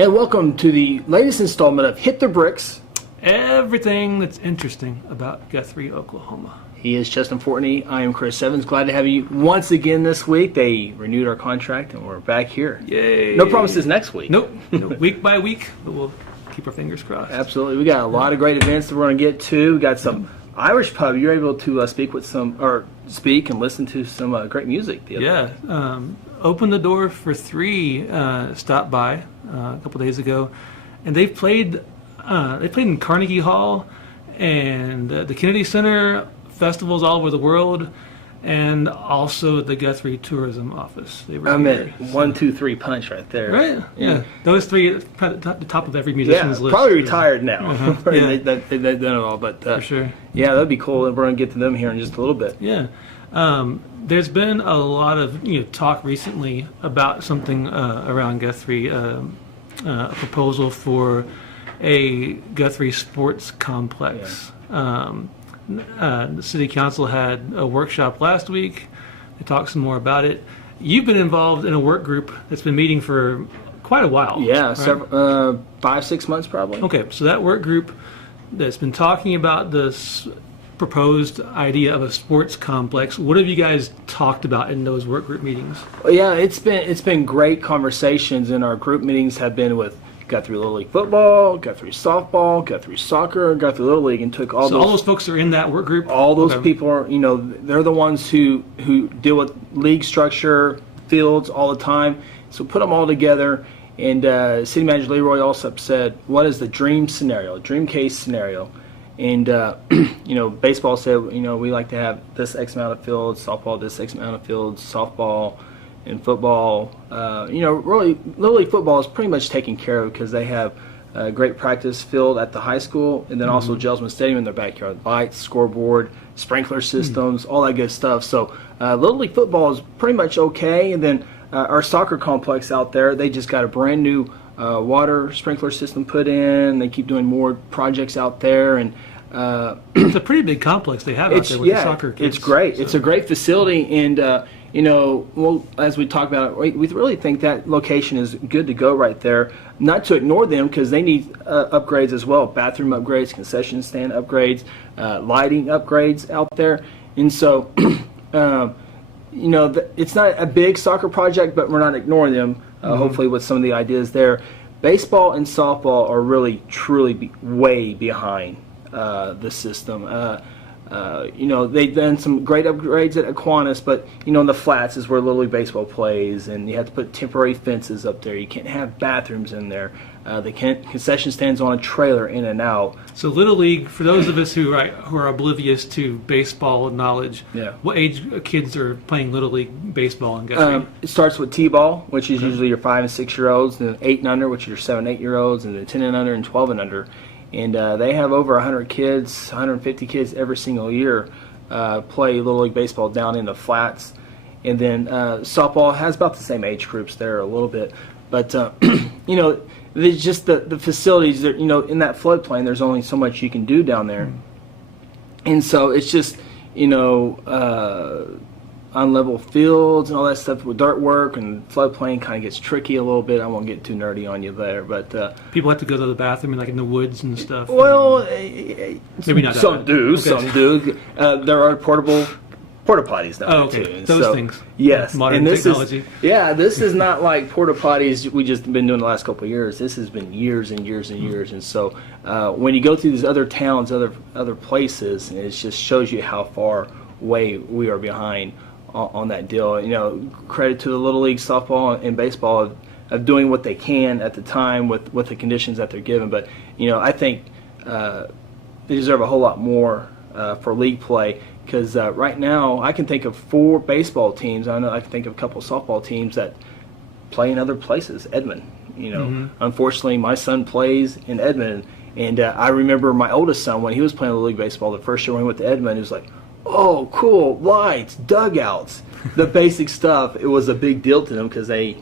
And welcome to the latest installment of Hit the Bricks. Everything that's interesting about Guthrie, Oklahoma. He is Justin Fortney. I am Chris Evans. Glad to have you once again this week. They renewed our contract and we're back here. Yay. No promises next week. Nope. Week by week, but we'll keep our fingers crossed. Absolutely. We got a lot of great events that we're going to get to. We got some Irish pub. You're able to speak and listen to some great music the other day. Opened the door for 3. Stopped by a couple days ago, and they played in Carnegie Hall and the Kennedy Center, festivals all over the world, and also the Guthrie Tourism Office. They were here. 1, 2, 3 punch right there. Right? Yeah. Those 3 at the top of every musician's list. Probably retired now. Uh-huh. They've done it all, but for sure. Yeah, that'd be cool. And we're going to get to them here in just a little bit. Yeah. There's been a lot of talk recently about something around Guthrie, a proposal for a Guthrie sports complex. Yeah. The city council had a workshop last week. They talked some more about it. You've been involved in a work group that's been meeting for quite a while. Yeah, right? 5-6 months probably. Okay, so that work group that's been talking about this proposed idea of a sports complex. What have you guys talked about in those work group meetings? Well, yeah, it's been great conversations, and our group meetings have been with Guthrie Little League football, Guthrie softball, Guthrie soccer, Guthrie Little League, and took all those folks are in that work group? All those people are, they're the ones who deal with league structure, fields all the time. So put them all together, and City Manager Leroy Alsop said, what is the dream scenario, dream case scenario? And, baseball said, we like to have this X amount of fields, softball this X amount of fields, softball and football. Really, Little League football is pretty much taken care of because they have a great practice field at the high school, and then also Gelsman Stadium in their backyard. Lights, scoreboard, sprinkler systems, all that good stuff. So Little League football is pretty much okay. And then our soccer complex out there, they just got a brand new water sprinkler system put in. They keep doing more projects out there, and it's a pretty big complex they have out there with the soccer kids. It's great. So. It's a great facility, and as we talk about it, we really think that location is good to go right there. Not to ignore them because they need upgrades as well, bathroom upgrades, concession stand upgrades, lighting upgrades out there, and so it's not a big soccer project, but we're not ignoring them. Hopefully, with some of the ideas there, baseball and softball are really truly way behind the system. They've done some great upgrades at Aquinas, but in the flats is where Little League baseball plays, and you have to put temporary fences up there. You can't have bathrooms in there. The concession stands on a trailer in and out. So Little League, for those of us who are oblivious to baseball knowledge, what age kids are playing Little League baseball in Guthrie? It starts with T-ball, which is usually your 5 and 6 year olds, and then 8 and under, which are your 7 and 8 year olds, and then 10 and under and 12 and under. And they have over 100 kids, 150 kids every single year play Little League baseball down in the flats. And then softball has about the same age groups there a little bit. But, there's just the facilities, that, in that floodplain, there's only so much you can do down there. And so it's just, unlevel fields and all that stuff with dirt work, and floodplain kind of gets tricky a little bit. I won't get too nerdy on you there, but people have to go to the bathroom in the woods and stuff. Well, maybe not. Some do. Okay. Some do. There are porta potties now too. Those things. Yes, modern technology. This is not like porta potties we just been doing the last couple of years. This has been years and years and years. And so when you go through these other towns, other places, it just shows you how far away we are behind on that deal. Credit to the Little League softball and baseball of doing what they can at the time with the conditions that they're given. But I think they deserve a whole lot more for league play, because right now I can think of 4 baseball teams. I know I can think of a couple of softball teams that play in other places. Edmond, unfortunately, my son plays in Edmond, and I remember my oldest son when he was playing Little League baseball. The first year we went to Edmond, he was like, oh, cool, lights, dugouts, the basic stuff. It was a big deal to them because they,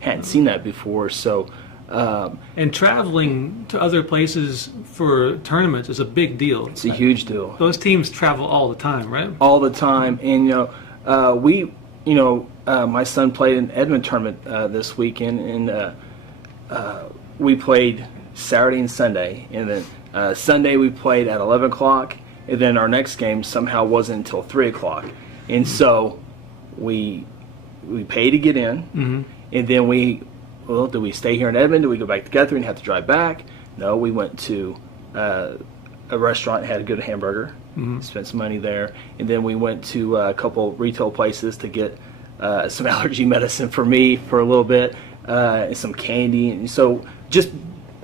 hadn't seen that before. So, and traveling to other places for tournaments is a big deal. It's a huge deal. Those teams travel all the time, right? All the time, and my son played an Edmond tournament this weekend, and we played Saturday and Sunday, and then Sunday we played at 11 o'clock, and then our next game somehow wasn't until 3 o'clock. And so we pay to get in, and then do we stay here in Edmond? Do we go back to Guthrie and have to drive back? No, we went to a restaurant and had a good hamburger, spent some money there, and then we went to a couple retail places to get some allergy medicine for me for a little bit, and some candy. And so just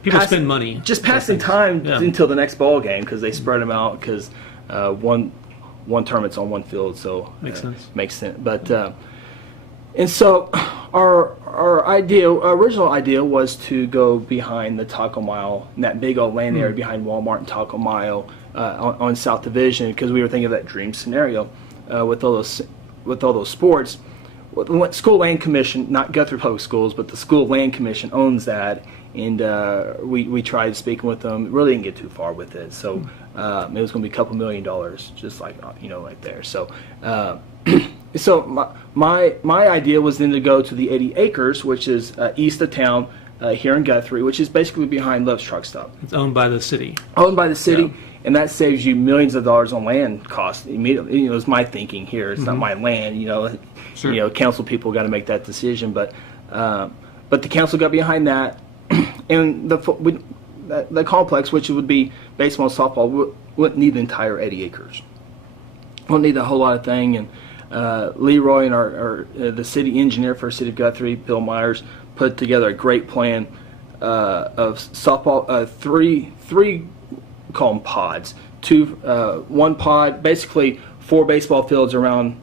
people spend money. Just passing time until the next ball game, because they spread them out, because one tournament's on one field, so makes sense. But and so our original idea was to go behind the Taco Mile, in that big old land area behind Walmart and Taco Mile on South Division, because we were thinking of that dream scenario with all those sports. The School Land Commission, not Guthrie Public Schools, but the School Land Commission owns that, and we tried speaking with them. Really didn't get too far with it, so it was going to be a couple $1 million, just like right there. So so my idea was then to go to the 80 acres, which is east of town here in Guthrie, which is basically behind Love's Truck Stop. It's owned by the city. And that saves you millions of dollars on land costs immediately. It's my thinking here. It's not my land. Sure. Council people got to make that decision. But the council got behind that, and the complex, which would be baseball and softball, wouldn't need the entire 80 acres. Wouldn't need a whole lot of thing. And Leroy and our the city engineer for City of Guthrie, Bill Myers, put together a great plan of softball, three call them pods. One pod, basically 4 baseball fields around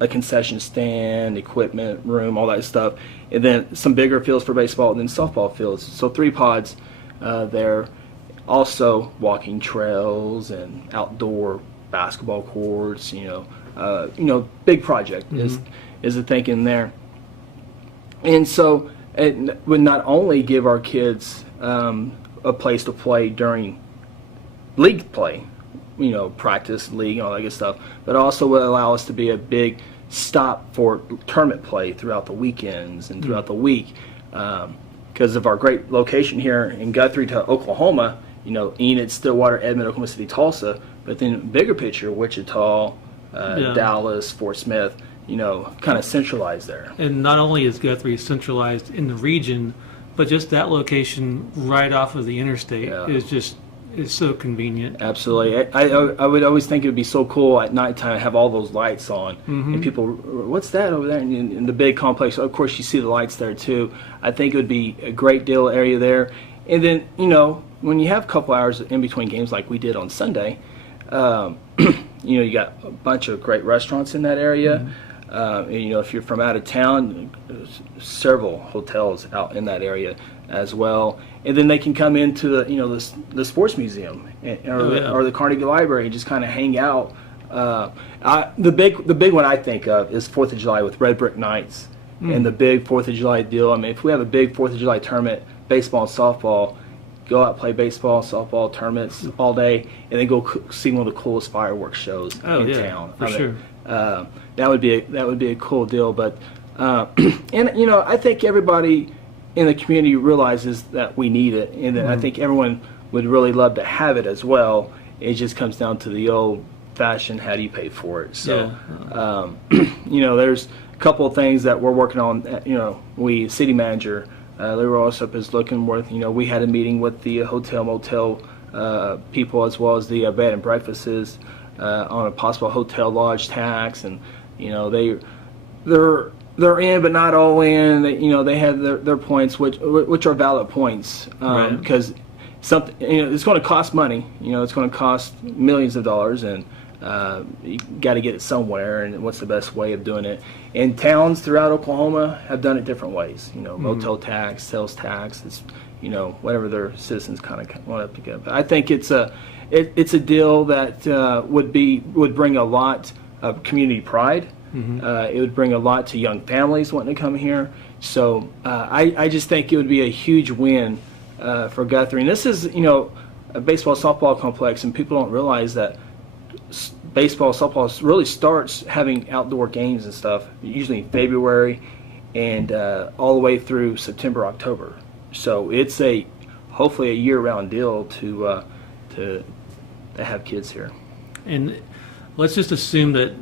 a concession stand, equipment room, all that stuff, and then some bigger fields for baseball, and then softball fields. So 3 pods there. Also walking trails and outdoor basketball courts. Big project is the thinking there. And so it would not only give our kids a place to play during league play, practice, league, and all that good stuff, but also will allow us to be a big stop for tournament play throughout the weekends and throughout the week, because of our great location here in Guthrie to Oklahoma, Enid, Stillwater, Edmond, Oklahoma City, Tulsa, but then bigger picture, Wichita, Dallas, Fort Smith, kind of centralized there. And not only is Guthrie centralized in the region, but just that location right off of the interstate is so convenient. Absolutely. I would always think it would be so cool at nighttime to have all those lights on, and people, what's that over there? And in the big complex, of course, you see the lights there too. I think it would be a great deal area there. And then, when you have a couple hours in between games like we did on Sunday, you got a bunch of great restaurants in that area. And, if you're from out of town, several hotels out in that area as well. And then they can come into the sports museum or the Carnegie Library and just kind of hang out. The big one I think of is 4th of July with Red Brick Nights and the big 4th of July deal. I mean, if we have a big 4th of July tournament, baseball and softball, go out, play baseball, softball tournaments all day, and then go see one of the coolest fireworks shows in town. For sure. That would be a cool deal. But and I think everybody in the community realizes that we need it, and I think everyone would really love to have it as well. It just comes down to the old fashioned, how do you pay for it? So there's a couple of things that we're working on. We city manager. Leroy Ossup is looking worth. We had a meeting with the hotel motel people as well as the bed and breakfasts on a possible hotel lodge tax, and they're in but not all in. They have their points which are valid points because something it's going to cost money. It's going to cost millions of dollars, and you got to get it somewhere, and what's the best way of doing it? And towns throughout Oklahoma have done it different ways. Motel tax, sales tax. It's whatever their citizens kind of want to get. But I think it's a deal that would bring a lot of community pride. It would bring a lot to young families wanting to come here. So I just think it would be a huge win for Guthrie. And this is a baseball softball complex, and people don't realize that baseball, softball really starts having outdoor games and stuff, usually in February and all the way through September, October. So it's hopefully a year-round deal to have kids here. And let's just assume that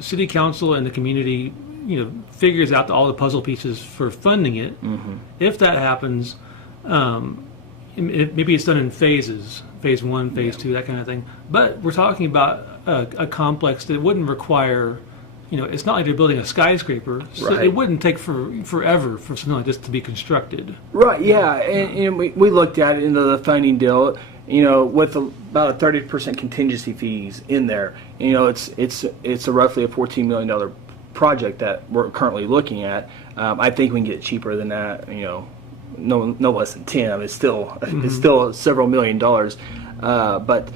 city council and the community, figures out all the puzzle pieces for funding it. Mm-hmm. If that happens, maybe it's done in phases, phase 1, phase 2, that kind of thing. But we're talking about a complex that wouldn't require, it's not like they're building a skyscraper, so Right. it wouldn't take forever for something like this to be constructed. Right, yeah, and we looked at it into the funding deal, with about a 30% contingency fees in there. It's a roughly a $14 million project that we're currently looking at. I think we can get cheaper than that. No less than 10. It's still several $million. But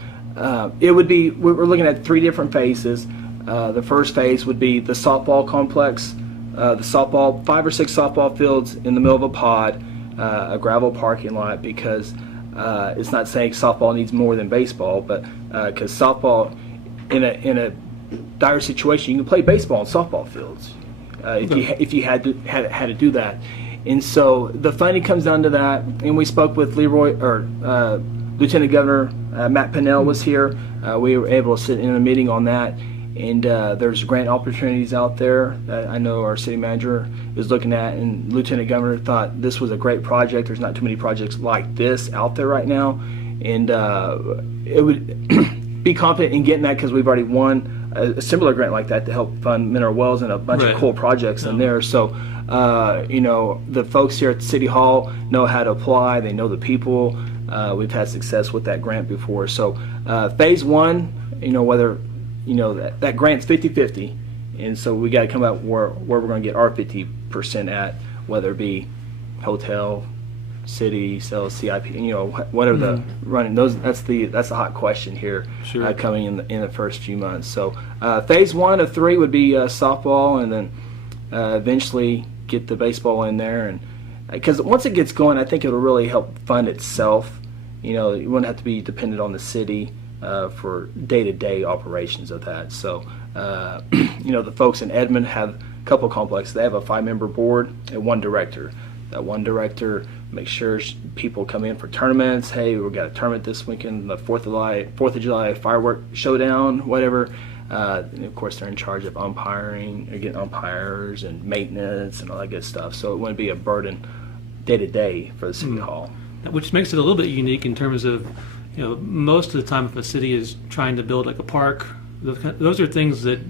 it would be. We're looking at 3 different phases. The first phase would be the softball complex, the 5 or 6 softball fields in the middle of a pod, a gravel parking lot, because it's not saying softball needs more than baseball, but because softball in a dire situation, you can play baseball in softball fields if you had to do that. And so the funding comes down to that. And we spoke with Lieutenant Governor Matt Pinnell was here. We were able to sit in a meeting on that. And there's grant opportunities out there that I know our city manager is looking at, and Lieutenant Governor thought this was a great project. There's not too many projects like this out there right now, and it would be confident in getting that because we've already won a similar grant like that to help fund mineral wells and a bunch of cool projects in there. So, the folks here at City Hall know how to apply. They know the people. We've had success with that grant before. So, phase 1, whether that grant's 50-50, and so we got to come up where we're going to get our 50% at, whether it be hotel, city, sales, CIP, whatever the running. That's the hot question here. Sure. Coming in the first few months. So phase 1 of 3 would be softball, and then eventually get the baseball in there, and because once it gets going, I think it'll really help fund itself. You wouldn't have to be dependent on the city for day-to-day operations of that. So, the folks in Edmond have a couple complexes. They have a 5-member board and 1 director. That 1 director makes sure people come in for tournaments. Hey, we've got a tournament this weekend, the 4th of July firework showdown, whatever. And of course, they're in charge of umpiring, or getting umpires and maintenance and all that good stuff. So it wouldn't be a burden day-to-day for the city hall. Which makes it a little bit unique in terms of, most of the time if a city is trying to build like a park, those are things that,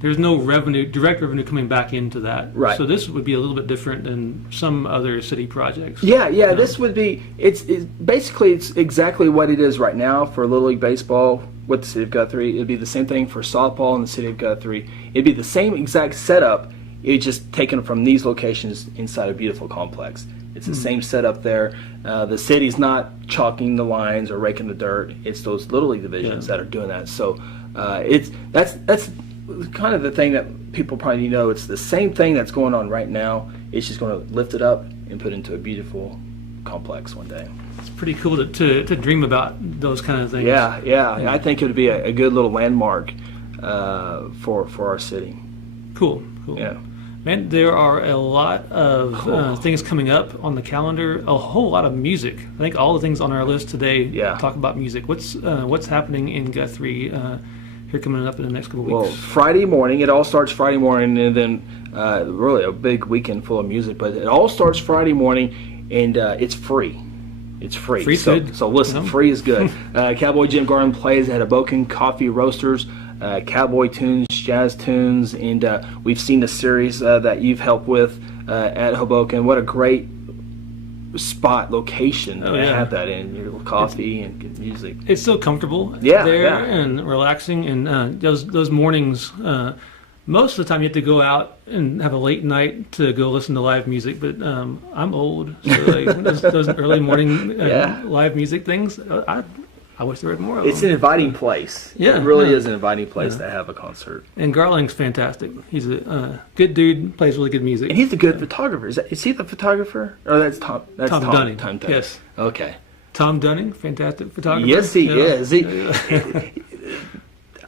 there's no direct revenue coming back into that. Right. So this would be a little bit different than some other city projects. Yeah, this would be, it's basically, it's exactly what it is right now for Little League Baseball with the City of Guthrie. It'd be the same thing for softball in the City of Guthrie. It'd be the same exact setup. It's just taken from these locations inside a beautiful complex. It's the same setup there. The city's not chalking the lines or raking the dirt. It's those Little League divisions that are doing that. So that's kind of the thing that people probably need to know. It's the same thing that's going on right now. It's just going to lift it up and put it into a beautiful complex one day. It's pretty cool to dream about those kind of things. Yeah. I think it would be a good little landmark for our city. Cool. Yeah. Man, there are a lot of things coming up on the calendar. A whole lot of music. I think all the things on our list today talk about music. What's happening in Guthrie here coming up in the next couple of weeks? Well, Friday morning. It all starts Friday morning, and then really a big weekend full of music. But it all starts Friday morning, and it's free. It's free. Free's good. So listen, free is good. Cowboy Jim Garland plays at Hoboken Coffee Roasters. Cowboy tunes, jazz tunes, and we've seen the series that you've helped with at Hoboken. What a great spot, location to have that in. Your little coffee and good music. It's so comfortable and relaxing, and those mornings, most of the time you have to go out and have a late night to go listen to live music, but I'm old, so like those early morning live music things, I wish there were more of them. It's an inviting place. Yeah, it really is an inviting place to have a concert. And Garling's fantastic. He's a good dude, plays really good music. And he's a good photographer. Is he the photographer? Or that's Tom? That's Tom Dunning. Tom Dunning. Yes. Okay. Tom Dunning, fantastic photographer. Yes, he is.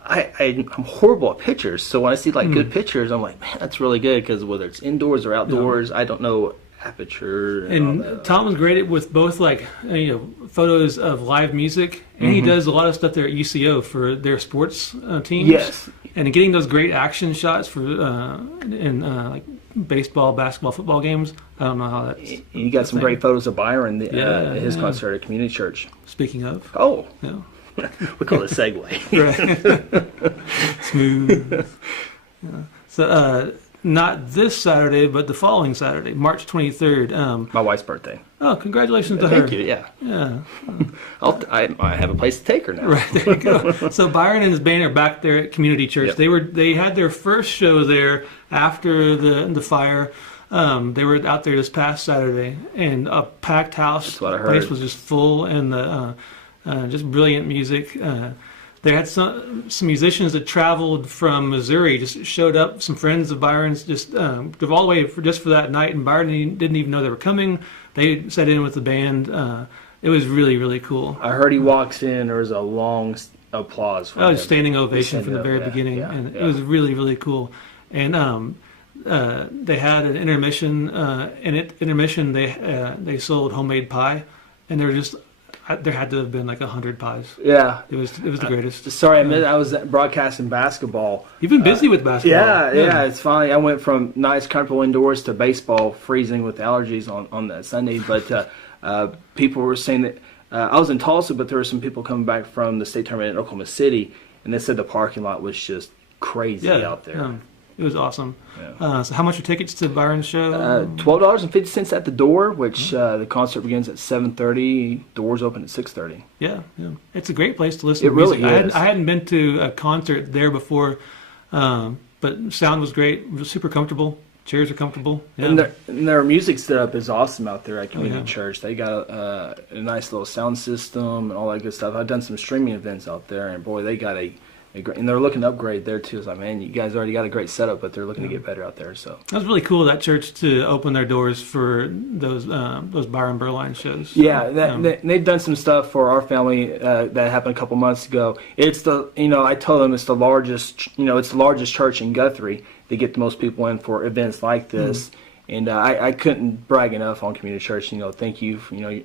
I'm horrible at pictures, so when I see good pictures, I'm like, man, that's really good, because whether it's indoors or outdoors, I don't know aperture and all And that. Tom was great with both photos of live music, and he does a lot of stuff there at UCO for their sports teams. Yes. And getting those great action shots for like baseball, basketball, football games. I don't know how that's. You got some great photos of Byron at his yeah. concert at Community Church. Speaking of, Oh, yeah, we call it a segue. right, smooth. Yeah. So not this Saturday, but the following Saturday, March 23rd. My wife's birthday. Oh, congratulations to her. Thank you. Yeah. Yeah. I have a place to take her now. Right, there you go. So Byron and his band are back there at Community Church. Yep. They had their first show there after the fire. They were out there this past Saturday, and a packed house. That's what I The heard. place was just full, and just brilliant music. They had some musicians that traveled from Missouri, just showed up. Some friends of Byron's just drove all the way just for that night, and Byron didn't even know they were coming. They sat in with the band. It was really, really cool. I heard he walks in. There was a long applause for him. Standing ovation from the very beginning, yeah, and yeah. it was really, really cool. And they had an intermission. Intermission, they sold homemade pie, and there had to have been like 100 pies. Yeah. It was the greatest. Sorry, I was broadcasting basketball. You've been busy with basketball. Yeah. It's finally. I went from nice, comfortable indoors to baseball, freezing with allergies on that Sunday. But people were saying that I was in Tulsa, but there were some people coming back from the state tournament in Oklahoma City, and they said the parking lot was just crazy out there. It was awesome. Yeah. So how much are tickets to Byron's show? $12.50 at the door, which the concert begins at 7:30. Doors open at 6:30. Yeah. It's a great place to listen It to music. really is. I hadn't been to a concert there before, but sound was great. It was super comfortable. Chairs are comfortable. Yeah. And their music setup is awesome out there at Community yeah. Church. They got a nice little sound system and all that good stuff. I've done some streaming events out there, and boy, they got a great, and they're looking to upgrade there too. It's like, man, you guys already got a great setup, but they're looking to get better out there. So That was really cool, that church to open their doors for those Byron Berline shows. yeah, they've done some stuff for our family that happened a couple months ago. It's I told them it's the largest church in Guthrie. They get the most people in for events like this. And I couldn't brag enough on Community Church. Thank you.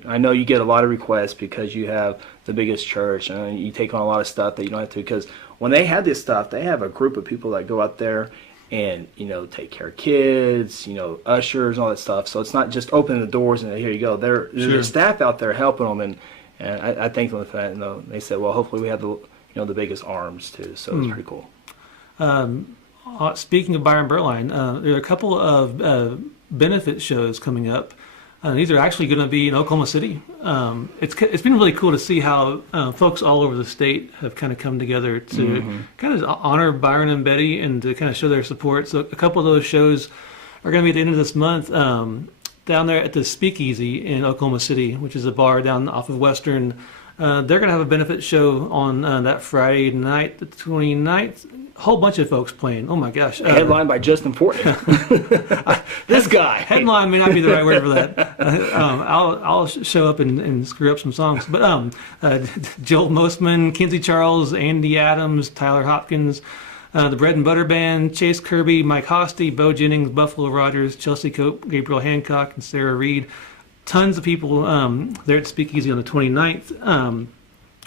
I know you get a lot of requests because you have the biggest church, and you take on a lot of stuff that you don't have to. Because when they have this stuff, they have a group of people that go out there and take care of kids, ushers, and all that stuff. So it's not just opening the doors and here you go. There's a staff out there helping them, and I thank them for that. And they said, well, hopefully we have the biggest arms too. So it's pretty cool. Speaking of Byron Berline, there are a couple of benefit shows coming up. These are actually going to be in Oklahoma City. It's been really cool to see how folks all over the state have kind of come together to kind of honor Byron and Betty and to kind of show their support. So a couple of those shows are going to be at the end of this month down there at the Speakeasy in Oklahoma City, which is a bar down off of Western. They're going to have a benefit show on that Friday night, the 29th. A whole bunch of folks playing. Oh my gosh! Headlined by Justin Fortney. This guy. Headline may not be the right word for that. I'll show up and screw up some songs. But Joel Mosman, Kinsey Charles, Andy Adams, Tyler Hopkins, the Bread and Butter Band, Chase Kirby, Mike Hosty, Bo Jennings, Buffalo Rogers, Chelsea Cope, Gabriel Hancock, and Sarah Reed. Tons of people there at Speakeasy on the 29th.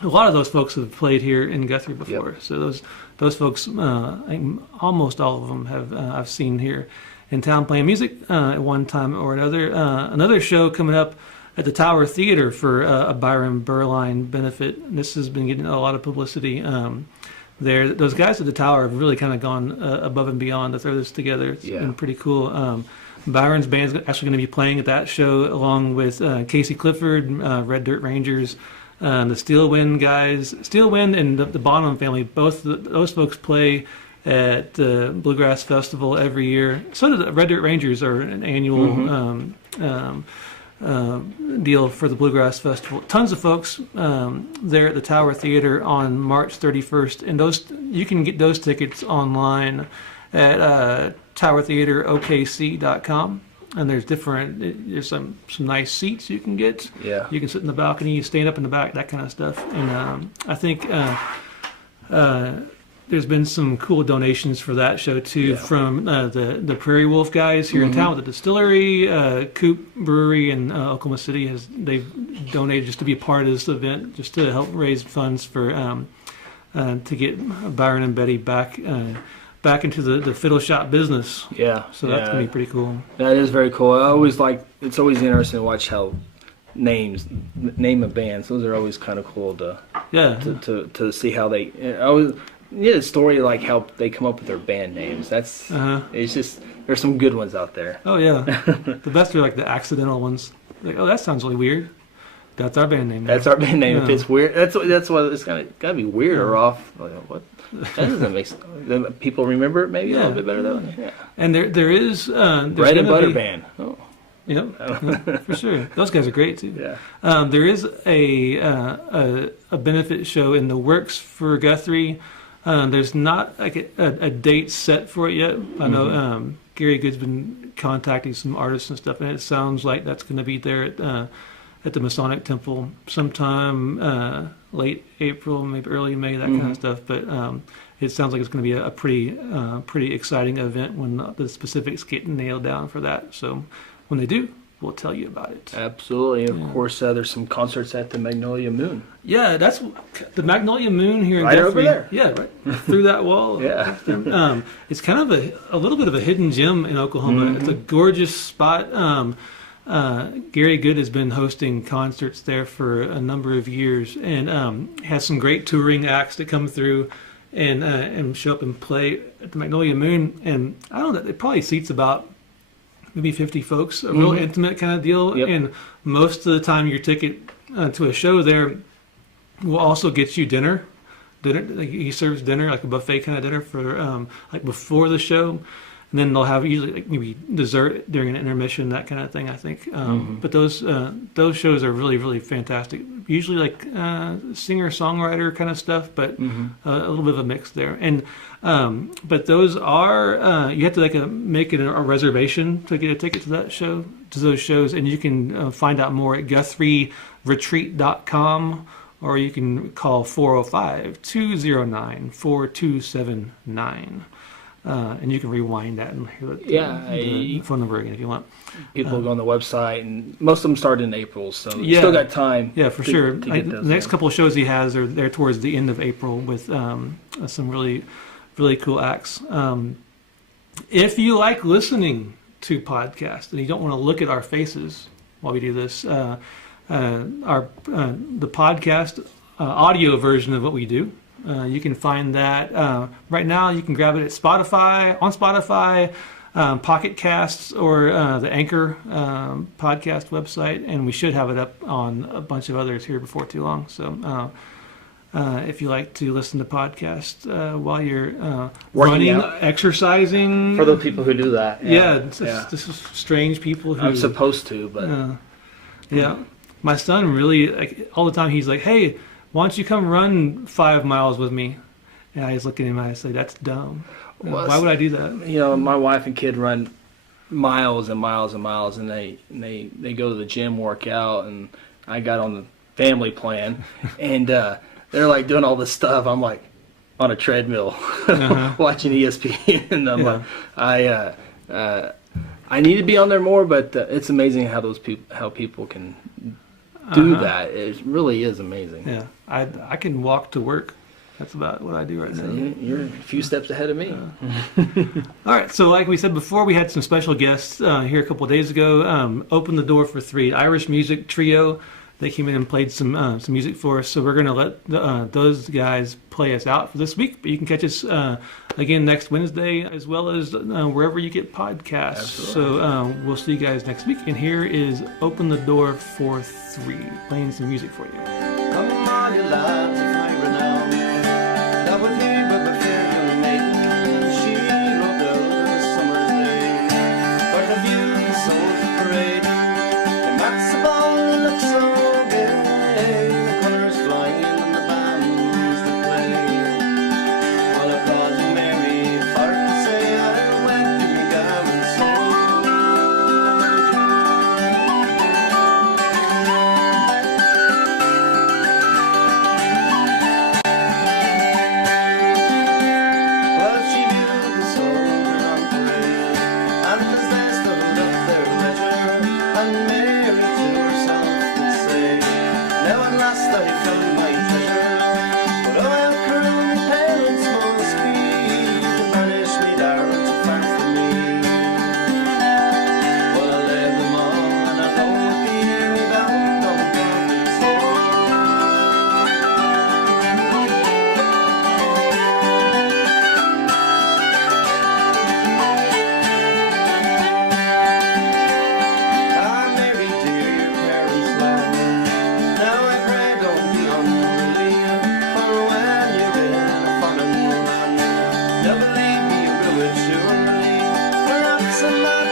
A lot of those folks have played here in Guthrie before. Yep. So those folks, I think almost all of them have I've seen here in town playing music at one time or another. Another show coming up at the Tower Theater for a Byron Berline benefit. This has been getting a lot of publicity there. Those guys at the Tower have really kind of gone above and beyond to throw this together. It's been pretty cool. Byron's band's actually going to be playing at that show along with Casey Clifford, Red Dirt Rangers, the Steel Wind guys. Steel Wind and the Bonham family, both those folks play at the Bluegrass Festival every year. So do the Red Dirt Rangers are an annual deal for the Bluegrass Festival. Tons of folks there at the Tower Theater on March 31st, and you can get those tickets online at towertheaterokc.com. And there's some nice seats you can get. Yeah. You can sit in the balcony, you stand up in the back, that kind of stuff. And I think there's been some cool donations for that show too from the Prairie Wolf guys here in town with the distillery, Coop Brewery in Oklahoma City. They've donated just to be a part of this event, just to help raise funds for to get Byron and Betty back into the fiddle shop business. Yeah. So that's gonna be pretty cool. That is very cool. It's always interesting to watch how name of bands. Those are always kind of cool to see how they. A story like how they come up with their band names. That's it's just there's some good ones out there. Oh yeah, the best are like the accidental ones. Like, oh, that sounds really weird. That's our band name. That's our band name. If it's weird, that's why it's gotta be weird or off. Like, what? That doesn't make sense. People remember it maybe a little bit better though. Yeah. And there is Bread and Butter Band. Oh. Yep, for sure. Those guys are great too. Yeah. There is a benefit show in the works for Guthrie. There's not like a date set for it yet. I know Gary Good's been contacting some artists and stuff, and it sounds like that's going to be there at the Masonic Temple sometime late April, maybe early May, that kind of stuff. But it sounds like it's going to be a pretty exciting event when the specifics get nailed down for that. So when they do, we'll tell you about it. Absolutely. And of course, there's some concerts at the Magnolia Moon. Yeah, that's the Magnolia Moon here in Guthrie. over there. Yeah, right through that wall. Yeah. It's kind of a little bit of a hidden gem in Oklahoma. It's a gorgeous spot. Gary Good has been hosting concerts there for a number of years and has some great touring acts that come through and show up and play at the Magnolia Moon. And I don't know, it probably seats about maybe 50 folks, a real intimate kind of deal. Yep. And most of the time your ticket to a show there will also get you dinner. Like he serves dinner, like a buffet kind of dinner for like before the show. And then they'll have usually like maybe dessert during an intermission, that kind of thing, I think. But those shows are really, really fantastic. Usually like singer-songwriter kind of stuff, but a little bit of a mix there. And but those are you have to make it a reservation to get a ticket to those shows, and you can find out more at GuthrieRetreat.com, or you can call 405-209-4279. And you can rewind that and hear the phone number again if you want. People go on the website, and most of them start in April, so you still got time. Yeah, for sure. To get those the next couple of shows he has are there towards the end of April with some really, really cool acts. If you like listening to podcasts and you don't want to look at our faces while we do this, the podcast audio version of what we do. You can find that right now. You can grab it at Spotify, Pocket Casts, or the Anchor podcast website, and we should have it up on a bunch of others here before too long. So if you like to listen to podcasts while you're running, exercising, for the people who do that, this is strange people who I'm supposed to, but my son really all the time. He's like, "Hey, why don't you come run 5 miles with me?" And I just look at him and I say, "That's dumb. Why would I do that?" My wife and kid run miles and miles and miles, and they go to the gym, work out, and I got on the family plan, and they're like doing all this stuff. I'm like on a treadmill watching ESPN, and I'm like, I need to be on there more, but it's amazing how people can do that. It really is amazing. Yeah, I can walk to work. That's about what I do right now. You're a few steps ahead of me. All right, so like we said before, we had some special guests here a couple of days ago. Open the Door for Three, Irish music trio. They came in and played some music for us. So we're going to let those guys play us out for this week. But you can catch us again next Wednesday, as well as wherever you get podcasts. Absolutely. So we'll see you guys next week. And here is Open the Door for Three, playing some music for you. Come on, you lads, if I renown, that with you, but the fair young maiden, she rode out on a summer's day. But the view, the souls parade, and that's the ball that looks so gay. The colours flying and the bands that play. Well, I called you Mary, for to say I went to your garden soul. it surely. Perhaps I might